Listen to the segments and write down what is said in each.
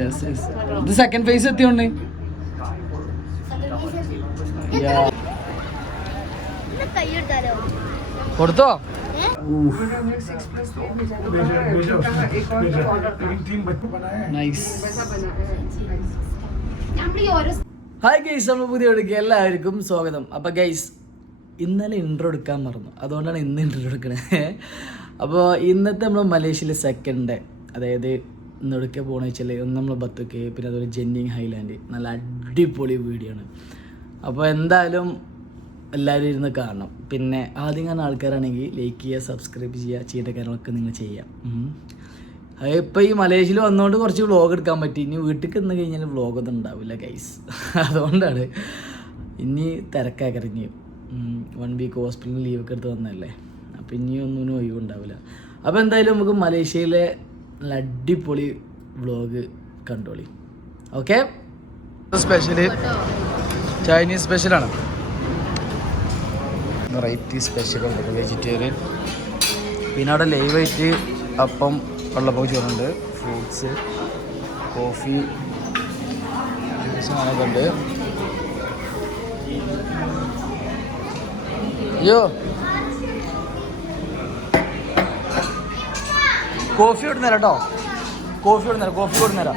Yes yes ഇത് second phase എത്തിയോണ്ട് കൊടുത്തോ? നൈസ് ഹായ് ഗൈസ് നമ്മൾ പുതിയ എടുക്കുക എല്ലാവർക്കും സ്വാഗതം. അപ്പൊ ഗൈസ് ഇന്നലെ ഇൻട്രോ എടുക്കാൻ മറന്നു. അതുകൊണ്ടാണ് ഇന്ന് ഇൻട്രോ എടുക്കണേ. അപ്പോൾ ഇന്നത്തെ നമ്മൾ മലേഷ്യയിലെ സെക്കൻഡ് ഡേ അതായത് എടുക്കുക പോകണമെന്ന് വെച്ചാൽ ഒന്ന് നമ്മൾ ബത്തുക്ക് പിന്നെ അതുപോലെ ജെന്നിങ് ഹൈലാൻഡ്. നല്ല അടിപൊളി വീഡിയോ ആണ് അപ്പോൾ എന്തായാലും എല്ലാവരും ഇരുന്ന് കാണണം. പിന്നെ ആദ്യം കാണുന്ന ആൾക്കാരാണെങ്കിൽ ലൈക്ക് ചെയ്യുക സബ്സ്ക്രൈബ് ചെയ്യുക ചെയ്ത കാര്യങ്ങളൊക്കെ നിങ്ങൾ ചെയ്യാം ഇപ്പോൾ ഈ മലേഷ്യയിൽ വന്നുകൊണ്ട് കുറച്ച് വ്ളോഗ് എടുക്കാൻ പറ്റി. ഇനി വീട്ടിൽ നിന്ന് കഴിഞ്ഞാൽ വ്ളോഗൊന്നും ഉണ്ടാവില്ല ഗൈസ് അതുകൊണ്ടാണ്. ഇനി തിരക്കാക്കറിഞ്ഞു വൺ വീക്ക് ഹോസ്പിറ്റലിൽ ലീവ് ഒക്കെ എടുത്ത് വന്നതല്ലേ? അപ്പം ഇനിയൊന്നും ഒഴിവുണ്ടാവില്ല. അപ്പോൾ എന്തായാലും നമുക്ക് മലേഷ്യയിലെ നല്ല അടിപൊളി വ്ളോഗ് കണ്ടോളി. ഓക്കെ? സ്പെഷ്യൽ ചൈനീസ് സ്പെഷ്യലാണ് വെറൈറ്റി സ്പെഷ്യൽ ഉണ്ട്. വെജിറ്റേറിയൻ പിന്നെ അവിടെ ലൈവായിട്ട് അപ്പം വെള്ളപ്പം ചോറുണ്ട് ഫ്രൂട്ട്സ് കോഫി ജ്യൂസ് ഉണ്ട്. അയ്യോ. കോഫി ഇടുന്നേരം കേട്ടോ. കോഫി ഇടുന്നേരം കോഫി ഇടുന്നേരം.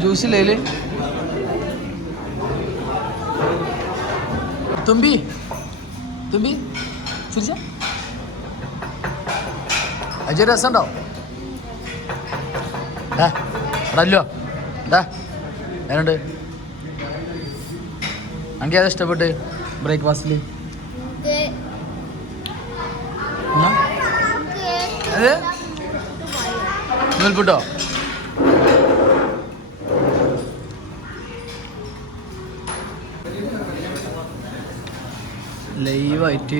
ജ്യൂസ് ഇല്ലേ തുമ്പി തുമ്പി ചിരിച്ച. അജയ് രസം ഉണ്ടോ അല്ലോ ഏ ഞാനുണ്ട്. എനിക്ക് ഇഷ്ടപ്പെട്ട്. ബ്രേക്ക്ഫാസ്റ്റിൽ നൂൽപുട്ടോ? ലൈവായിട്ട്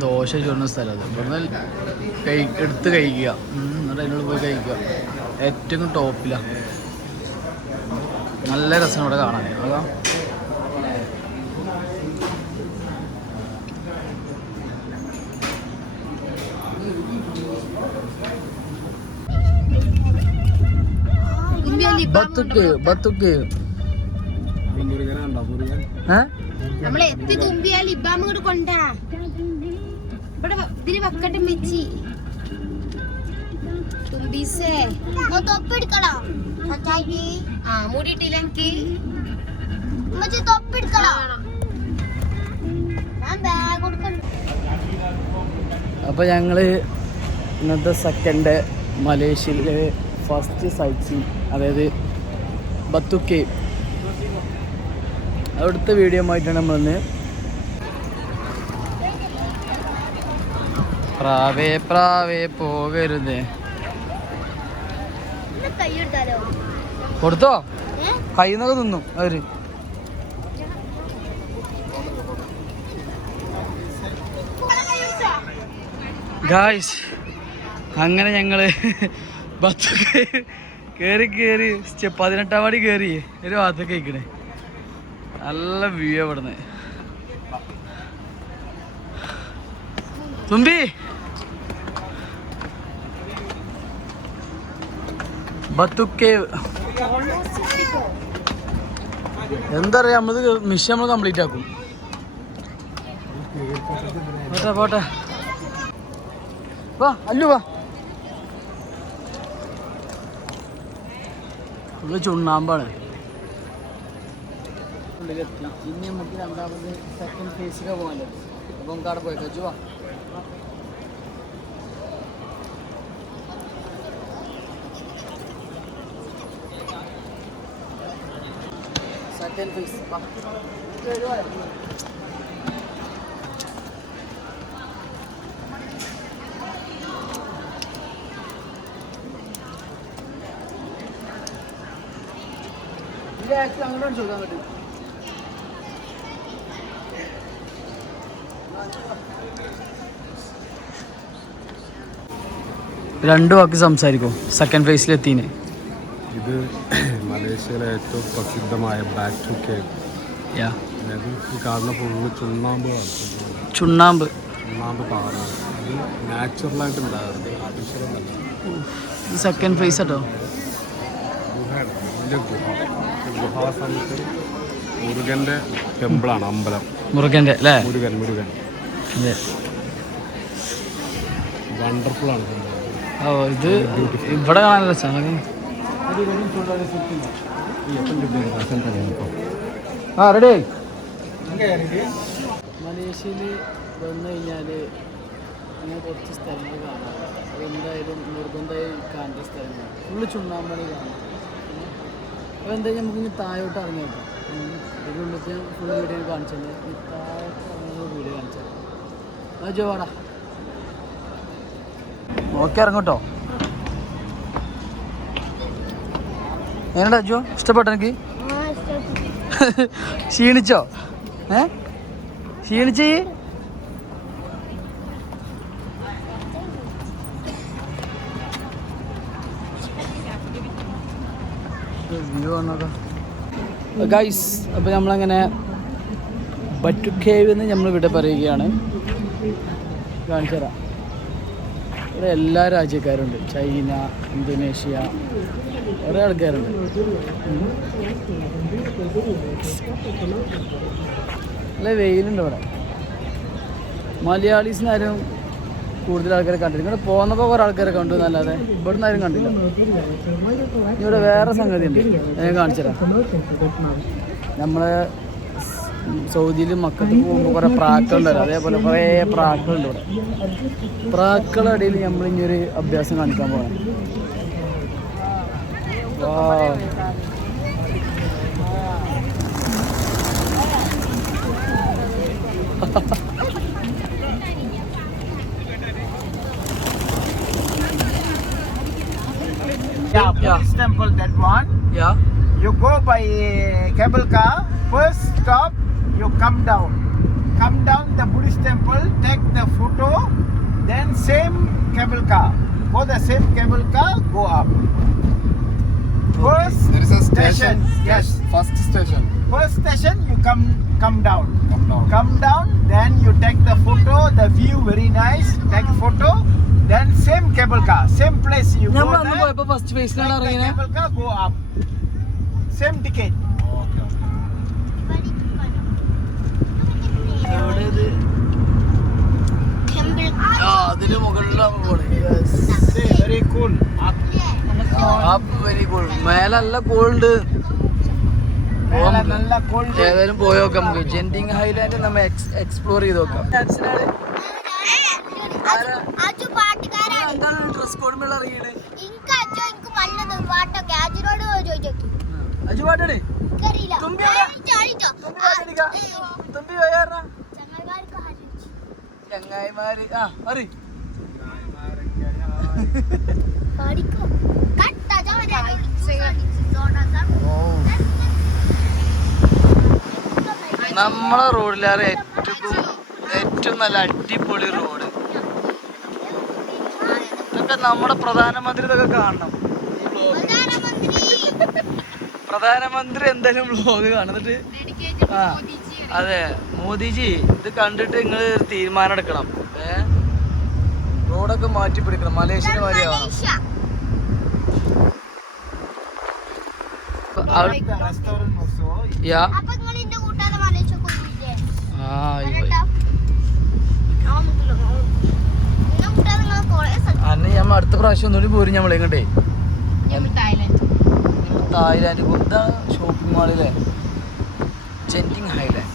ദോശ ചുടുന്ന സ്ഥലം അത്. ഇവിടുന്ന് കഴി എടുത്ത് കഴിക്കുക. എന്നിട്ട് അതിനോട് പോയി കഴിക്കുക. ഏറ്റവും ടോപ്പിലാണ് നല്ല രസം ഇവിടെ കാണാൻ. അതാ. ബത്തുക്ക് ബത്തുക്ക്. ഏ? നമ്മളെ എത്തി തുമ്പിയാൽ ഇബാമ ഇങ്ങോട്ട് കൊണ്ടാ. ഇവിടെ വ- ഇതിന് വെക്കട്ടെ മെച്ചി തുമ്പീസേ. തൊപ്പിടിക്കണോ ആ മൂടിയിട്ടില്ലെങ്കിൽ ഉമ്മച്ചി തൊപ്പിടിക്കണോ ഞാൻ ബാഗ് കൊടുക്കണ്ട. അപ്പോൾ ഞങ്ങൾ ഇന്നത്തെ സെക്കൻഡ് മലേഷ്യയിലെ ഫസ്റ്റ് സൈറ്റ് സീ അതായത് ബത്തുക്കെ. അവിടുത്തെ വീഡിയോ ആയിട്ടാണ് നമ്മളിന്ന് പ്രാവേ പ്രാവേ പോകരുത്. കൊടുത്തോ? കൈ നിന്നൊക്കെ തിന്നു അവർ. ഗായ്സ് അങ്ങനെ ഞങ്ങൾ കയറി സ്റ്റെ- പതിനെട്ടാം പടി കയറി ഒരു ഭാഗത്തൊക്കെ കഴിക്കണേ നല്ല വ്യൂ ഇവിടുന്ന്. തുമ്പി. ബത്തുക്കേ. എന്താ പറയാ നമ്മളത് മിഷൻ നമ്മൾ കംപ്ലീറ്റ് ആക്കും. പോട്ടെ പോട്ടെ. വാ അല്ലു വാ. ഫുള്ള് ചുണ്ണാമ്പാണ്. ഉള്ളിലെത്തി ഇനി നമുക്ക് സെക്കൻഡ് ഫേസിലേക്ക് പോകാമല്ലോ അപ്പം നമുക്ക് അവിടെ പോയി കഴിച്ചു സെക്കൻഡ് ഫേസ് വാ കൊടുക്കാൻ പറ്റും. രണ്ട് വാക്ക് സംസാരിക്കും. സെക്കൻഡ് ഫേസിലെത്തീന് ഇത് മലേഷ്യയിലെ ഏറ്റവും പ്രസിദ്ധമായ ബാറ്റു കേക്ക് കാണുന്ന ഫുള്ള് ചുണ്ണാമ്പ് ചുണ്ണാമ്പ്. ചുണ്ണാമ്പ് പാറ ഇത് നാച്ചുറലായിട്ട് ഉണ്ടാകുന്നത് ആർട്ടിഫിഷ്യൽ സെക്കൻഡ് ഫേസ് കേട്ടോ ഗുഹ. ഗുഹാ സമയത്ത് മുരുകന്റെ ടെമ്പിളാണ് അമ്പലം. മുരുകന്റെ അല്ലേ? മുരുകൻ മുരുകൻ. വണ്ടർഫുൾ ആണ് ഓ ഇത് ഇവിടെ രസമാണ് ആ റെഡി മലേഷ്യയിൽ വന്നു കഴിഞ്ഞാൽ ഇങ്ങനെ കുറച്ച് സ്ഥലങ്ങൾ കാണാം. എന്തായാലും നിർബന്ധമായി കാണേണ്ട സ്ഥലങ്ങൾ ഫുള്ള് ചുണ്ണാമ്പണി കാണാം. അപ്പോൾ എന്തായാലും നമുക്ക് ഇനി താഴോട്ട് ഇറങ്ങി നോക്കാം ഇതിന്റെ ഉള്ളിൽ ഫുൾ വീഡിയോ കാണിച്ചത്. വീഡിയോ കാണിച്ചത്. ആ ഇറങ്ങട്ടോ എങ്ങനെയാ അജു? ഇഷ്ടപ്പെട്ടോ എനിക്ക്? ക്ഷീണിച്ചോ? ഏ? ക്ഷീണിച്ചേ? ഗൈസ് അപ്പോൾ നമ്മളങ്ങനെ ബറ്റുക്കേവ് എന്ന് നമ്മൾ ഇവിടെ പറയുകയാണ്. കാണിച്ചു തരാം ഇവിടെ എല്ലാ രാജ്യക്കാരുണ്ട്. ചൈന ഇന്തോനേഷ്യ കുറേ ആൾക്കാരുണ്ട്. നല്ല വെയിലുണ്ട് ഇവിടെ. മലയാളീസിന് ആരും കൂടുതൽ ആൾക്കാരെ കണ്ടില്ല ഇങ്ങോട്ട് പോകുന്നപ്പോൾ കുറേ ആൾക്കാരെ കണ്ടു എന്നല്ലാതെ ഇവിടുന്ന് ആരും കണ്ടില്ല. ഇവിടെ വേറെ സംഗതി ഉണ്ട് ഞാൻ കാണിച്ചു നമ്മളെ സൗദിയിൽ മക്കൾക്ക് പോകുമ്പോൾ കുറേ പ്രാക്കളുണ്ടല്ലോ അതേപോലെ കുറേ പ്രാക്കളുണ്ട് ഇവിടെ. പ്രാക്കളുടെ നമ്മൾ ഇനി ഒരു അഭ്യാസം കാണിക്കാൻ പോകണം Yeah, Yeah. Buddhist temple, that one. Yeah. You go by cable car. First stop, you come down. Come down the Buddhist temple, take the photo. Then same cable car. Go the same cable car, go up. First There is a station. Yes. First station. First station, you come come down. Come down. Come down. Then you take the photo. The view very nice. Take photo. Then same cable car, same place you നമ്മൾ go അന്ന് there. പോയപ്പോൾ first ഫേസിലാണ് Take the ഇറങ്ങിയത് cable car, go up. Same ticket. Okay. എവിടെ ഇത് ആ അതിന് മുകളിലാണ് പോണേ See, very cool. Up. Very cool മേലല്ല cold മേലെ നല്ല cold. ഏതായാലും പോയി നോക്കാം നമുക്ക് ജെന്റിങ് ഹൈലാൻഡ് നമ്മൾ എക്സ്പ്ലോർ ചെയ്ത് നോക്കാം ഡ്രസ് കോഡ് മേള ഇറങ്ങിയത് എനിക്ക് അജു എനിക്കറിയില്ല. തുമ്പി തുമ്പി ആലോചിച്ചു ചങ്ങായിമാര്. ആ മറി. നമ്മളെ റോഡിലേറെ ഏറ്റവും ഏറ്റവും നല്ല അടിപൊളി റോഡ് ഇതൊക്കെ നമ്മുടെ പ്രധാനമന്ത്രി ഇതൊക്കെ കാണണം. പ്രധാനമന്ത്രി. എന്തായാലും വ്ലോഗ് കാണുന്നിട്ട്. ആ അതെ മോദിജി ഇത് കണ്ടിട്ട് നിങ്ങൾ തീരുമാനം എടുക്കണം. ഏ? റോഡൊക്കെ മാറ്റി പിടിക്കണം. യാ. മലേഷ്യ മാറിയാവണം ആ ഇവ- നിന്നെ കൂട്ടാതെ നിങ്ങൾ കൊറേ സ്ഥലം അന്ന് ഞാൻ അടുത്ത പ്രാവശ്യം ഒന്നുകൂടി പോരും ഞമ്മളെ ഇങ്ങോട്ടേ. തായ്ലാൻഡ്. ഇതാണ് ഷോപ്പിംഗ് മാളിലെ ജെന്റിങ് ഹൈലാൻഡ്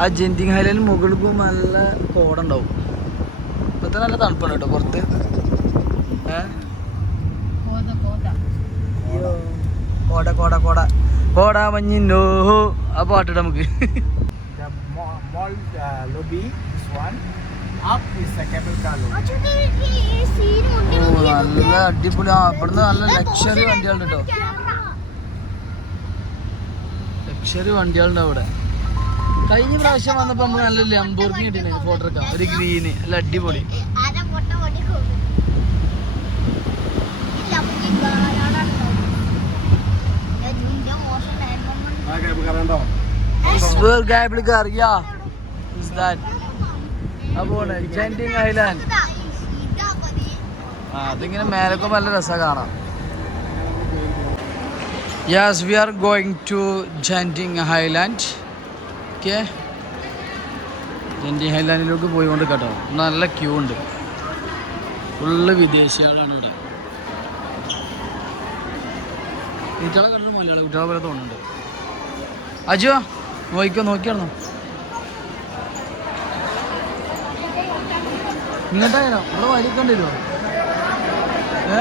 ആ ജെന്റിങ് ഹൈലാൻഡ് മുകളിൽ പോകുമ്പോൾ നല്ല കോടുണ്ടാവും. ഇപ്പത്തെ നല്ല തണുപ്പാണ് കേട്ടോ പുറത്ത്. കോട കോട കോട. കോട മഞ്ഞിന്നോ. ആ പാട്ടിട്ട് നമുക്ക്. Uh, നല്ല അടിപൊളി. ആ ഇവിടുന്ന് നല്ല ലക്ഷറി വണ്ടികളുണ്ട് കേട്ടോ. ലക്ഷറി വണ്ടികളുണ്ട് അവിടെ. കഴിഞ്ഞ പ്രാവശ്യം വന്നപ്പോ നമ്മൾ നല്ല ലംബോർഗിനി കിട്ടിയിരുന്നു ഫോട്ടോ എടുക്കാം. ഒരു ഗ്രീന് നല്ല അടിപൊളി ആരാ പൊട്ട പൊടി കൊണ്ടു. ഇല്ല, നമുക്ക് ഈ കാണാനുണ്ടാവും. ഏ, ഇതിന്റെ മോശം time moment. ആ കേബിൾ കറണ്ടോ Swear cable car, yeah. Who's that? അപ്പോൾ ഐലാൻഡ് ആ അതിങ്ങനെ മേലൊക്കെ നല്ല രസമാണ് കാണാം yes we are going to Genting Highland okay Genting ഹൈലാൻഡിലേക്ക് പോയിക്കൊണ്ട് കേട്ടോ നല്ല ക്യൂ ഉണ്ട്. ഫുള്ള് വിദേശികളാണ് ഇവിടെ. കുട്ടികളെ കണ്ടിട്ട് മലയാളി. കുട്ടികളെ പോലെ തോന്നുന്നുണ്ട്. അജോ നോക്കിക്കോ നോക്കിയാണോ? ഇങ്ങോട്ടായാലോ? ഇവിടെ വരുമോ ഏ?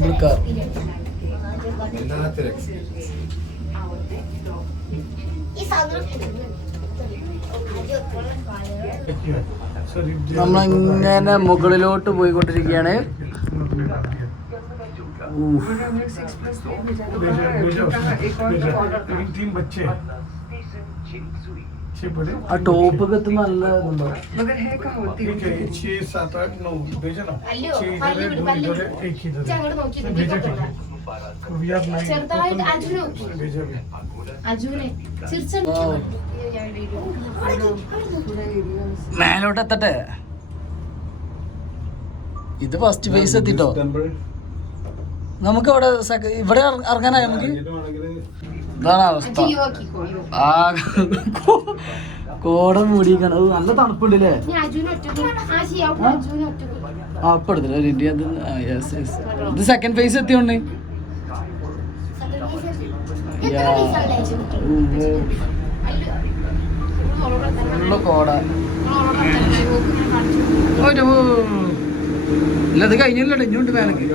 കേബിൾ കാർ ഈ സാധനം നമ്മളിങ്ങനെ മുകളിലോട്ട് പോയിക്കൊണ്ടിരിക്കുകയാണ് ഊഫ്. तीन बच्चे छह बड़े ആ ടോപ്പൊക്കെ എത്തുമ്പോൾ നല്ല ഇതുണ്ടോ ठीक है छह सात आठ नौ भेजा ना അല്ലയോ छह പല്ല് इधर है വിട് दो പല്ല് इधर വിട് है एक इधर ഇജ്ജ് है അങ്ങോട്ട് നോക്കി भेजा ठीक है We are nine. ചെറുതായിട്ട് അജുനെ നോക്കി भेजा भी അജുനെ ചിരിച്ച മേലോട്ട് എത്തട്ടെ ഇത് ഫസ്റ്റ് ഫേസ് എത്തിട്ടോ നമുക്ക് ഇവിടെ സെക്ക- ഇവിടെ ഇറ- ഇറങ്ങാനായി നമുക്ക് ഇതാണ് അവസ്ഥ ആ കോട മൂടിയിരിക്കണം. അത് നല്ല തണുപ്പുണ്ടല്ലേ? അല്ലേ ആ ഇപ്പൊ എടുത്തില്ല ഒരു ഇന്ത്യ യെസ് യെസ് ഇത് സെക്കൻഡ് ഫേസ് എത്തിയോണ്ട് ഫുള്ള് കോട. ഒരു ഇല്ല അത് കഴിഞ്ഞല്ലോ ഇഞ്ഞുണ്ട് മേലക്ക്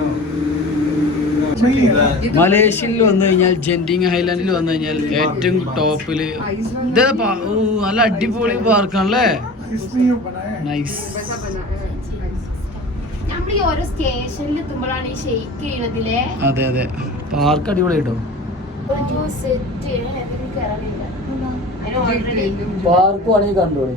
മലേഷ്യയിൽ വന്നു കഴിഞ്ഞാൽ ജെന്റിങ് ഹൈലാൻഡിൽ വന്നു കഴിഞ്ഞാൽ ഏറ്റവും ടോപ്പിൽ നല്ല അടിപൊളി പാർക്കാണല്ലേ? നൈസ് അതെ അതെ. പാർക്ക് അടിപൊളി കേട്ടോ പാർക്ക് വേണമെങ്കിൽ കണ്ടോളി.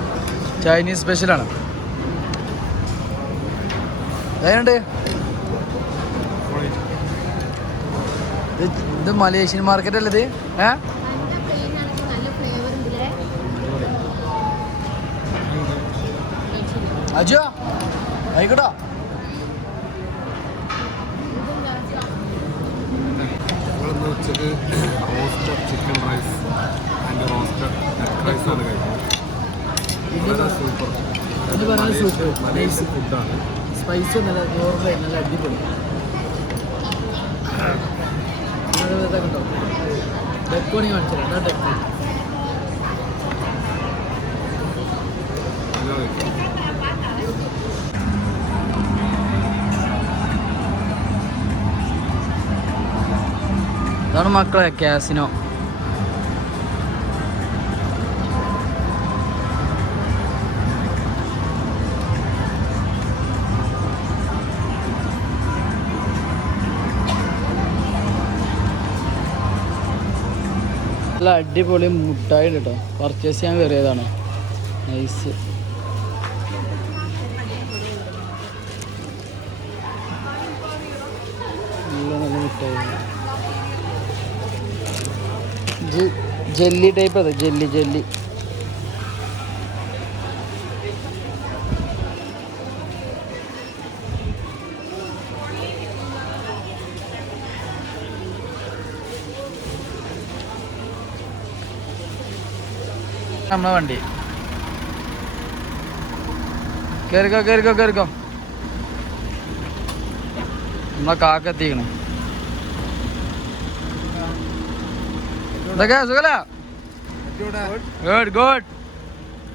ചൈനീസ് സ്പെഷ്യലാണ്. എങ്ങനെയുണ്ട് ഇത് മലേഷ്യൻ മാർക്കറ്റ് അല്ലേ ഏ? അജു ആയിക്കോട്ടോ. ഉച്ചയ്ക്ക് roasted chicken rice and roasted neck ആണ് വളരെ സൂപ്പർ ഇത് പറഞ്ഞ സൂപ്പർ മലേഷ്യൻ ഫുഡാണ് സ്പൈസ് നല്ല നോർമൽ നല്ല അടിപൊളി. കേട്ടോ ഡെക്കോണി കാണിച്ചത് എന്താ ഡെക്കോ ഇതാണ് മക്കളെ കാസിനോ നല്ല അടിപൊളി മുട്ടായി കേട്ടോ പർച്ചേസ് ചെയ്യാൻ കയറിയതാണ്. നൈസ് നല്ല നല്ല മുട്ടായി. ജെല്ലി ടൈപ്പ് അതെ ജെല്ലി ജെല്ലി. നമ്മളെ വണ്ടി. കയറിക്കോ കയറിക്കോ കയറിക്കോ നമ്മളെ കാക്ക എത്തിക്കണേ. എന്തൊക്കെ സുഖല ഗുഡ് ഗുഡ്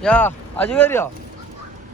യാ അജു കയറിയോ